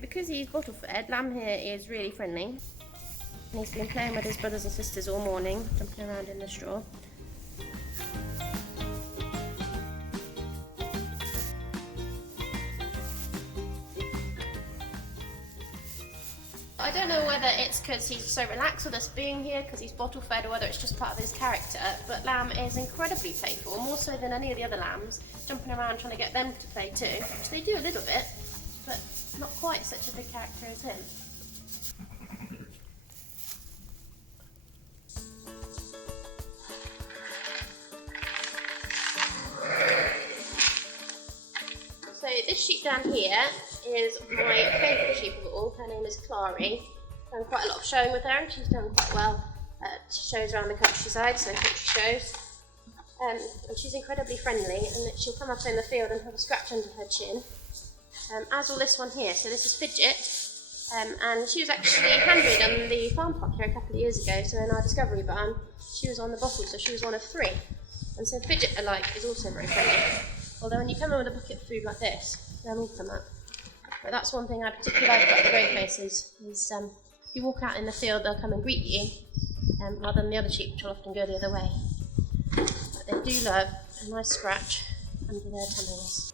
because he's bottle fed, Lamb here is really friendly. And he's been playing with his brothers and sisters all morning, jumping around in the straw. I don't know whether it's because he's so relaxed with us being here, because he's bottle fed, or whether it's just part of his character, but Lamb is incredibly playful, more so than any of the other lambs, jumping around trying to get them to play too, which they do a little bit, but not quite such a big character as him. So this sheep down here is my favourite sheep of all. Her name is Clary. I've done quite a lot of showing with her, and she's done quite well at shows around the countryside, so country shows. And she's incredibly friendly, and she'll come up in the field and have a scratch under her chin, as will this one here. So this is Fidget, and she was actually handed on the farm park here a couple of years ago. So in our discovery barn, she was on the bottle, so she was one of 3. And so Fidget alike is also very friendly. Although when you come in with a bucket of food like this, they'll all come up. But that's one thing I particularly like about the Greyfaces, is if you walk out in the field, they'll come and greet you, rather than the other sheep, which will often go the other way. But they do love a nice scratch under their tummies.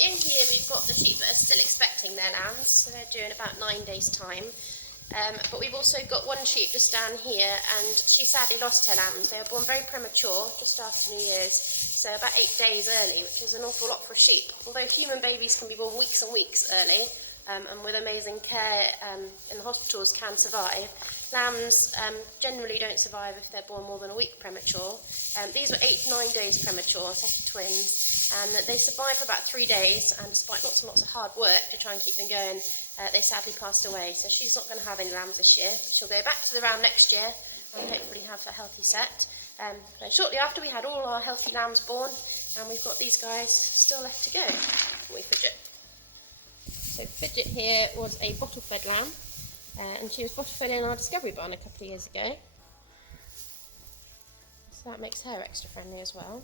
In here we've got the sheep that are still expecting their lambs, so they're due in about 9 days' time. But we've also got one sheep just down here, and she sadly lost her lambs. They were born very premature, just after New Year's, so about 8 days early, which is an awful lot for sheep. Although human babies can be born weeks and weeks early, and with amazing care in the hospitals can survive, lambs generally don't survive if they're born more than a week premature. These were 8 to 9 days premature, a set of twins, and they survived for about 3 days, and despite lots and lots of hard work to try and keep them going, they sadly passed away. So she's not going to have any lambs this year. She'll go back to the round next year and hopefully have a healthy set. Shortly after, we had all our healthy lambs born, and we've got these guys still left to go. Fidget. So Fidget here was a bottle-fed lamb, and she was bottle-fed in our discovery barn a couple of years ago. So that makes her extra friendly as well.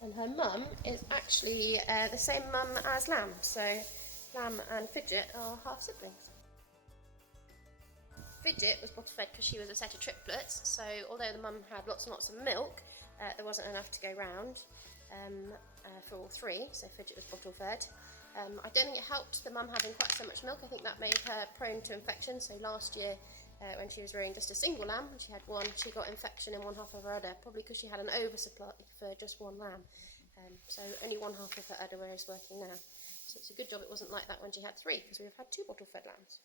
And her mum is actually the same mum as Lamb, so Lamb and Fidget are half siblings. Fidget was bottle fed because she was a set of triplets, so although the mum had lots and lots of milk, there wasn't enough to go round for all 3, so Fidget was bottle fed. I don't think it helped the mum having quite so much milk. I think that made her prone to infection, so last year when she was rearing just a single lamb, and she had one, she got infection in one half of her udder, probably because she had an oversupply for just one lamb. So only one half of her udder is working now. So it's a good job it wasn't like that when she had 3, because we've had 2 bottle-fed lambs.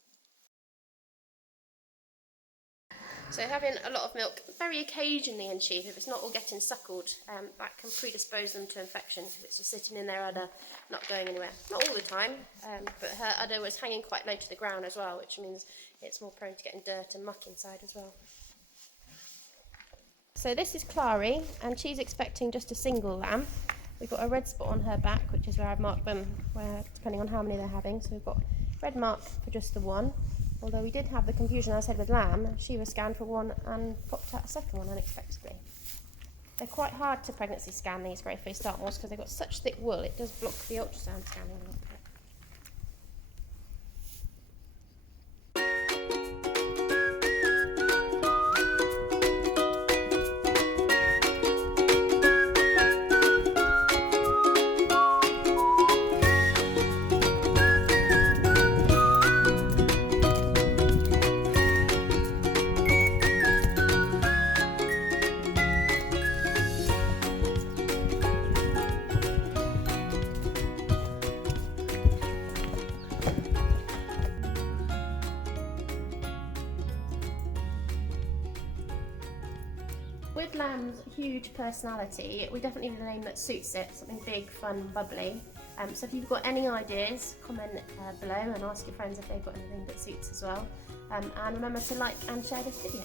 So having a lot of milk very occasionally in sheep, if it's not all getting suckled, that can predispose them to infection because it's just sitting in their udder, not going anywhere. Not all the time, but her udder was hanging quite low to the ground as well, which means it's more prone to getting dirt and muck inside as well. So this is Clary, and she's expecting just a single lamb. We've got a red spot on her back, which is where I've marked them, depending on how many they're having. So we've got a red mark for just the one. Although we did have the confusion, as I said, with Lamb. She was scanned for one and popped out a second one unexpectedly. They're quite hard to pregnancy scan, these Greyface Dartmoors, because they've got such thick wool, it does block the ultrasound scanning a little bit. With Lamb's huge personality, we definitely need a name that suits it, something big, fun, bubbly. So if you've got any ideas, comment below and ask your friends if they've got anything that suits as well. And remember to like and share this video.